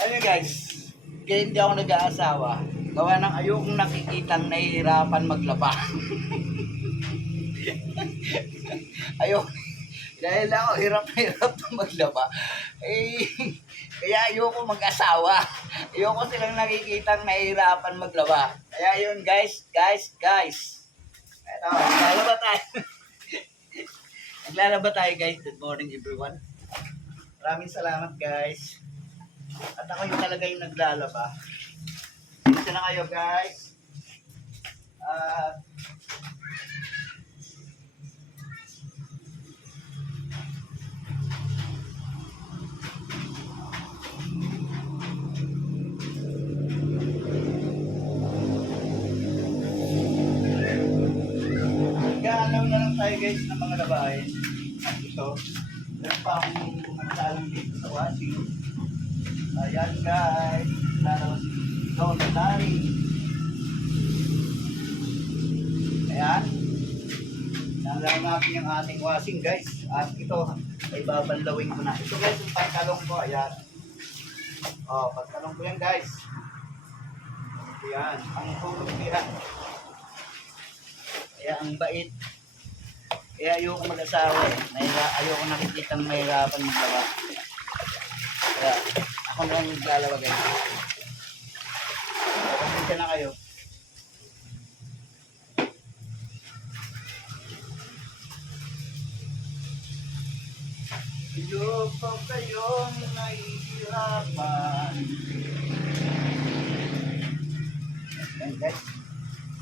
Ano guys, kaya hindi ako nag-aasawa. Gawa ng ayokong nakikitang nahihirapan maglaba. Ayok. Dahil ako hirap na hirap na maglaba. Eh, kaya ayoko mag-asawa. Ayoko silang nakikitang nahihirapan maglaba. Kaya yun guys, guys, guys. Ito, naglalaba tayo. naglalaba tayo guys. Good morning everyone. Maraming salamat guys. At ako yung talaga yung naglalaba. Dito na kayo guys. At Gaalaw na lang tayo guys ng mga labahin. At ito, meron pa akong nagsalang dito sa washing. Ayan guys, lalawas Don Larry. Ayan. Nalaw natin yung ating washing guys. At ito, ay babalawin ko na. Ito guys, yung pagkalong ko. Ayan. Oh, pagkalong ko yan guys. Ayan, ang tulog yan. Kaya ang bait. Kaya ayoko mag-asawa eh. Ayoko nakikitang mahirapan maglawa. Ako na lang maglalawa guys. Pasensya na kayo. Iyo pa kayong nahihirapan. Guys.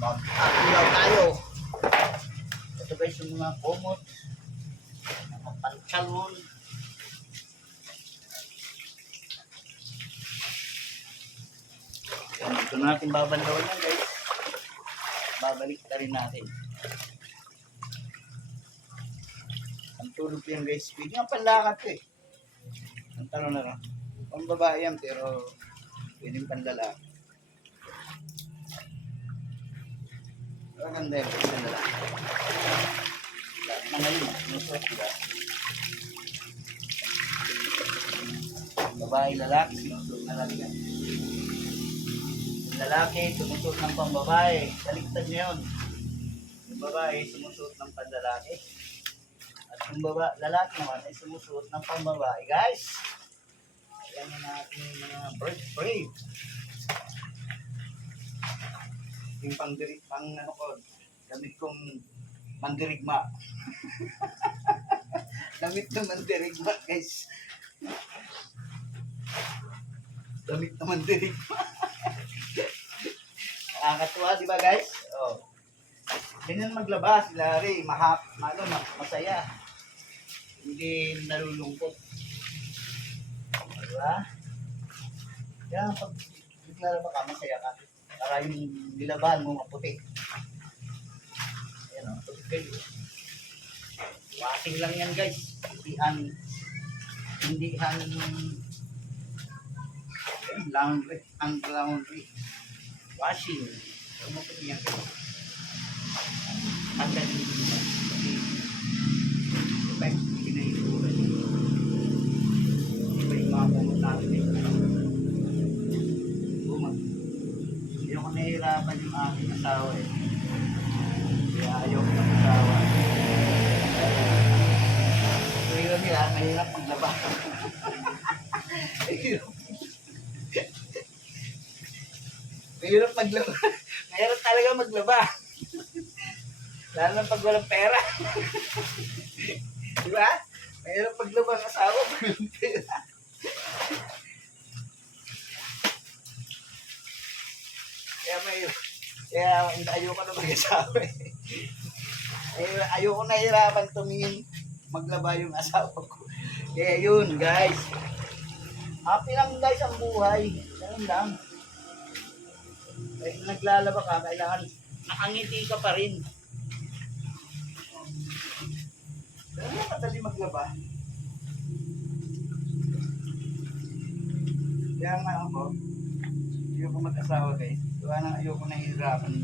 Mag-akilaw tayo. Ito guys yung mga kumot. Mga pantalon. Ito na natin babandawan yan guys. Babalik na rin natin. Ang tulog yan guys. Pwede nga panlakat ko eh. Ang tanong na lang. Pang babae yan pero pwede panlalaki. Maganda yung panlalaki. Lahat na ngayon, sinusuot diba? Babae, lalaki, sinusuot na lang yan. Lalaki, sumusuot ng pambabae. Baliktad niyo yun. Yung babae, sumusuot ng panlalaki. At yung baba, lalaki naman ay sumusuot ng pambabae. Guys, ayan na natin yung mga bird brave. Yung pang, pang ano ko, gamit kong mandirigma. gamit ng mandirigma, guys. Gamit ng mandirigma. Nakakatuwa, di ba guys? Oh. Ganyan maglaba si Larry, mahap, ano, ma- masaya. Hindi nalulungkot. Di ba? Kaya pag naglalaba ka, masaya ka. Para yung nilabahan mo maputi. Ayan o, tubig kayo. Washing lang yan guys. Hindi han, hindi han, ayan, laundry, ang laundry. Washing. Pero maputi yan guys. At then, pinahihura niya. Yung mga kumot natin eh. Kumot. Hindi ako nahihirapan yung aking asawa eh. Kaya ayaw ko ng asawa. Pero nila, mahirap maglaba. Mahirap. Mahirap maglaba. Mahirap talaga maglaba. Lalo na pag walang pera. Di ba? Mahirap maglaba ng asawa pag walang pera. Kaya may kaya ayoko na mag-asawa. Eh, ayoko na hirapan tumingin maglaba yung asawa ko. Kaya yun, guys. Happy lang guys ang buhay. Ganun lang. Kahit naglalaba ka, kailangan nakangiti ka pa rin. Nga madali maglaba. Kaya nga ako, ayoko mag-asawa guys. Gawa nang ayoko nahihirapan.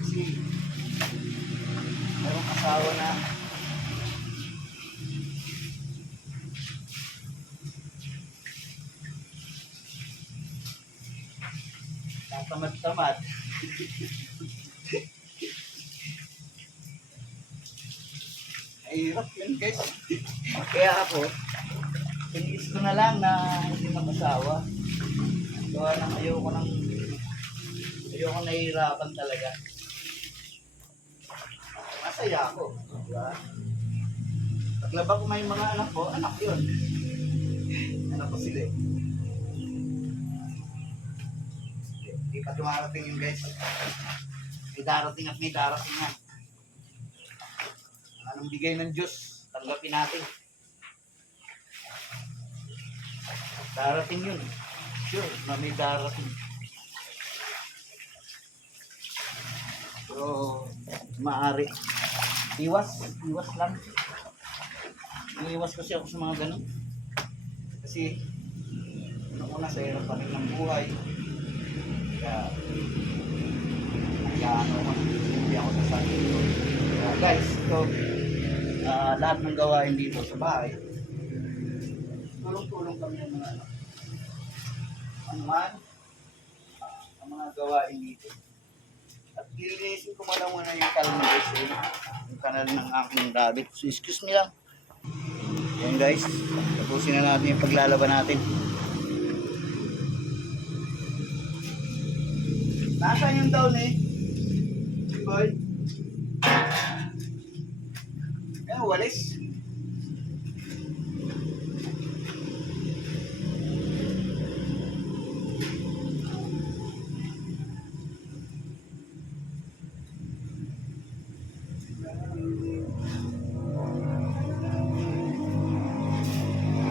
Kasi, merong asawa na tamad-tamad. Hirap yun guys. Kaya ako, tiniis ko na lang na hindi mag-asawa. Gawa ng ayoko nang ayoko nahihirapan talaga. Masaya ako. Di ba? Paglaba ko may mga anak ko, anak yun. Anak ko sila eh. Pa dumarating yun guys. May darating at may darating yan. Anong bigay ng Diyos, tanggapin natin. Darating yun. Sure, na may darating. Pero, maaari. Iwas, iwas lang. Iwas kasi ako sa mga ganun. Kasi, una sa hirap pa rin ng buhay. Kaya, kaya ano, hindi ako sa sarili ko. Kaya guys, ito, ah, lahat ng gawain dito sa bahay, tulong-tulong kami ng mga ano, ang man, ang mga gawain dito. At lilinisin ko muna muna yung kalma eh, yung kanal ng aking rabbit. So, excuse me lang. Yan guys, tapusin na natin yung paglalaban natin. Nasaan yung down eh? Boy? Eh, walis.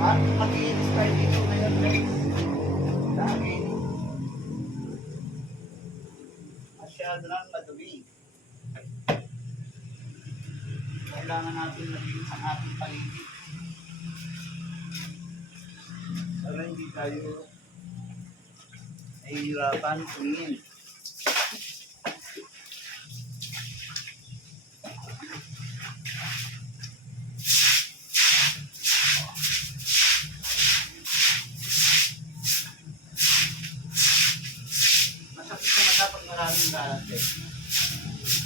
At mag-iinis tayo dito ngayon guys. Masyado lang madumi. Kailangan natin maging sa ating paligid. Para hindi tayo nahihirapan tumingin. Masakit sa mata pag maraming galas eh.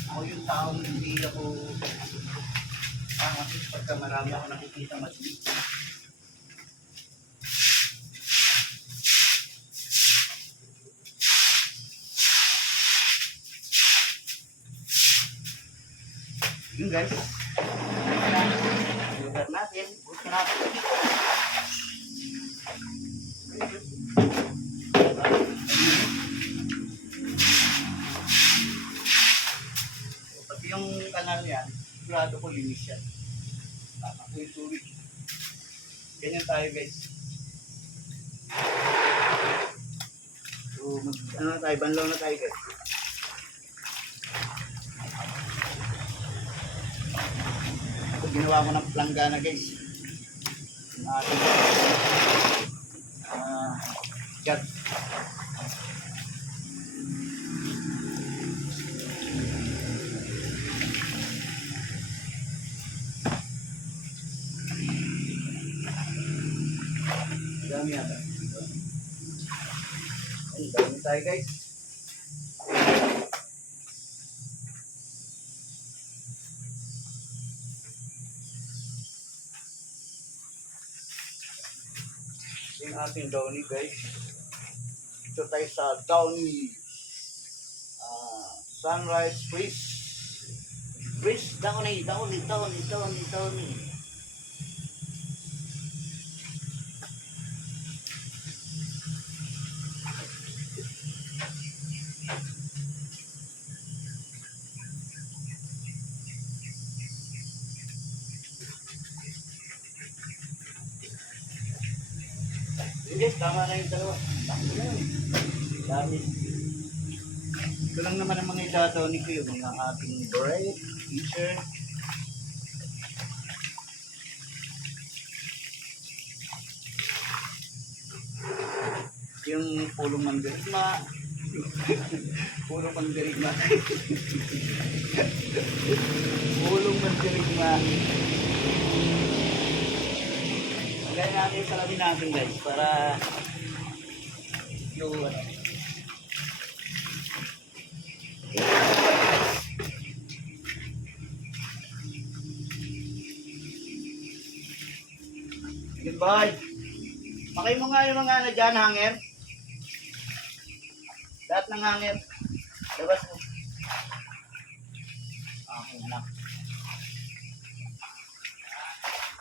Ako yung taong hindi ako pangasit pagka marami ako nakikita madumi. Yun guys. Lugar natin. Buti natin. Pati yung kanal yan, sigurado ko linis yan. Tama ko yung tubig. Ganyan tayo guys. So, mag, ano na tayo, banlaw na tayo guys. Ito ginawa ko ng planggana guys. Yung ating gat. Dami yata. Ay, dami tayo guys. Yung ating downy guys. Ito tayo sa downy. Ah, sunrise freeze. Freeze, downy, downy, downy, downy, downy. Hindi, tama na yung dalawa. Dami. Ito lang naman ang mga idadaw ni Kuya, mga ating bread, teacher. Yung pulong mandirigma. pulong mandirigma. pulong mandirigma. Lagay natin yung salamin natin guys para yung ano. Goodbye. Pakay mo nga yung mga ano dyan, hanger. Lahat ng hanger. Labas mo. Ah, Aking anak.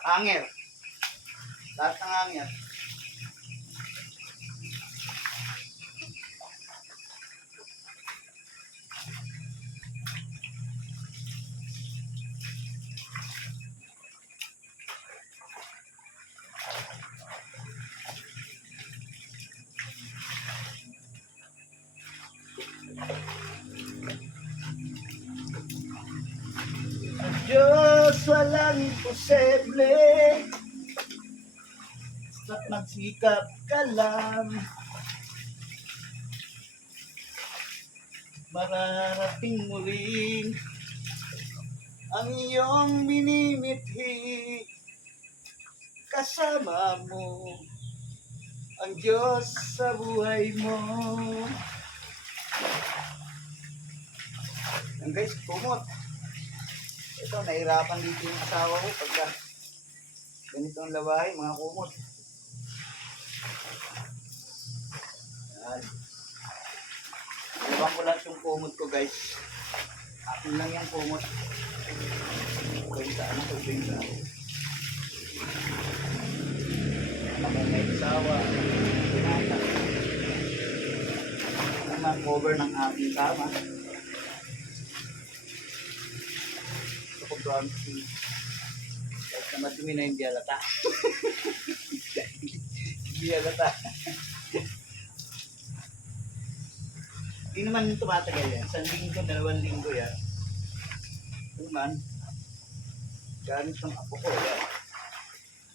Hanger. Lahat ng hanger. Diyos, walang imposible. Basta't magsikap ka lang. Mararating mo rin ang iyong minimithi. Kasama mo ang Diyos sa buhay mo. Yan guys, kumot. Ito, nahirapan dito yung asawa ko pagka ganito ang labahay, mga kumot. Yan. Iwan ko lahat yung kumot ko guys. Akin lang yung kumot. Kwenta ano ko, kwenta. Anak ko may asawa. Pinata. Ang cover ng aking kama. Ito ko bronze. Kahit na madumi na hindi halata. hindi halata. Hindi naman tumatagal yan. Isang linggo, dalawang linggo yan. Ito naman, gamit ng apo ko. Yan.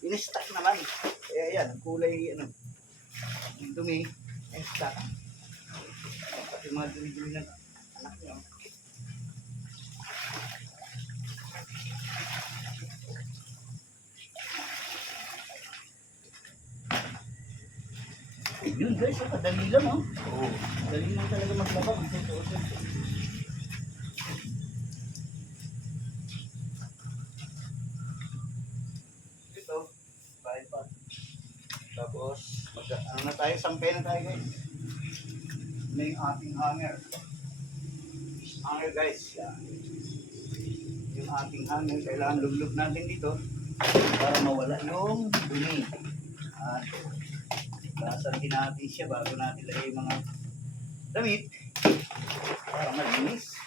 In-stack naman. Kaya yan, kulay, ano, dumi, in-stack. Pati mga dumi-dumi ng anak niyo. Yun guys, oh, kadali lang oh. Oo. Dali lang talaga maglaba. Ito, bahay pa. Tapos, mag ano na tayo, sampay na tayo guys. Ano yung ating hanger. Hanger guys, yan. Yung ating hanger, kailangan luglog natin dito para mawala yung dumi. At Basan din natin siya bago natin lagay yung mga damit para malinis.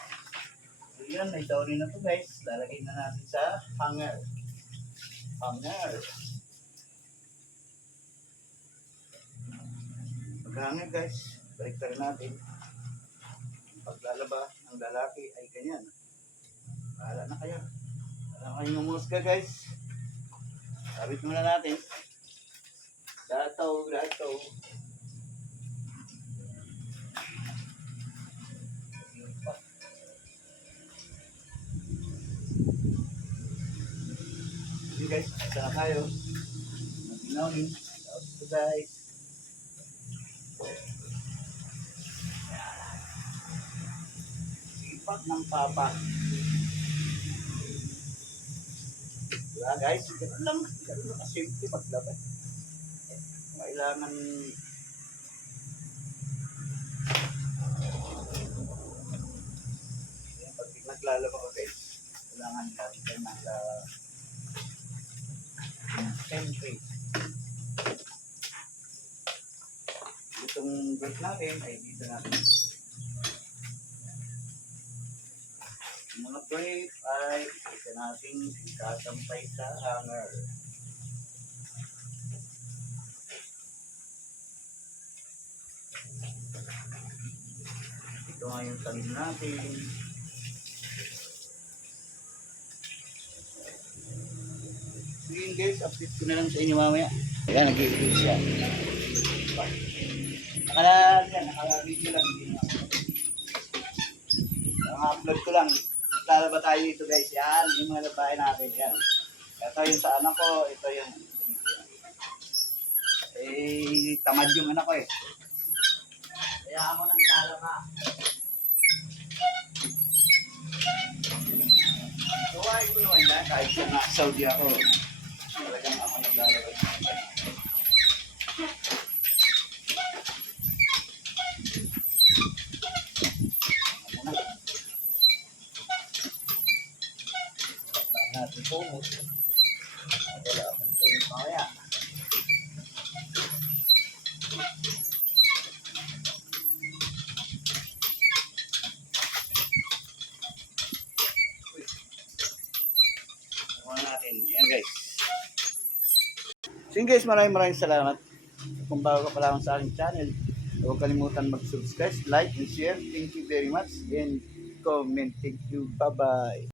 So yun, may tauri na to guys. Lalagay na natin sa hanger. Hanger. Pag-hanger guys, balik rin natin. Paglalaba ng lalaki ay ganyan. Bahala na kayo. Wala kayong umusga guys. Sabit muna natin. Dataw, dataw. Okay guys, sana kayo. Maginawin. Guys. Sipat ng papa. Wala guys, ganun lang. Ganun lang kasimple maglaban kailangan pag naglalaba ko guys kailangan lagi ka nasa siyempre itong break natin ay dito natin mga break ay ito natin ikasampay sa hanger Ito nga yung talim natin. So yun guys, update ko na lang sa inyo mamaya. Ayan, nag-i-update siya. Nakala, yan, nakala-video lang. Naka-upload ko lang. Lalaba tayo dito guys. Yan, yung mga labahin natin. Yan. Ito yung sa anak ko. Ito yung eh, tamad yung anak ko eh. Kaya ako nang lalaba. Gawain ko naman yan kahit na Saudi ako. Talagang ako naglalaro. natin tumot. Wala akong tumot. Yun guys, maraming maraming salamat. Kung bago ka pa lang sa aking channel, huwag kalimutan mag-subscribe, like, and share. Thank you very much. And comment. Thank you. Bye-bye.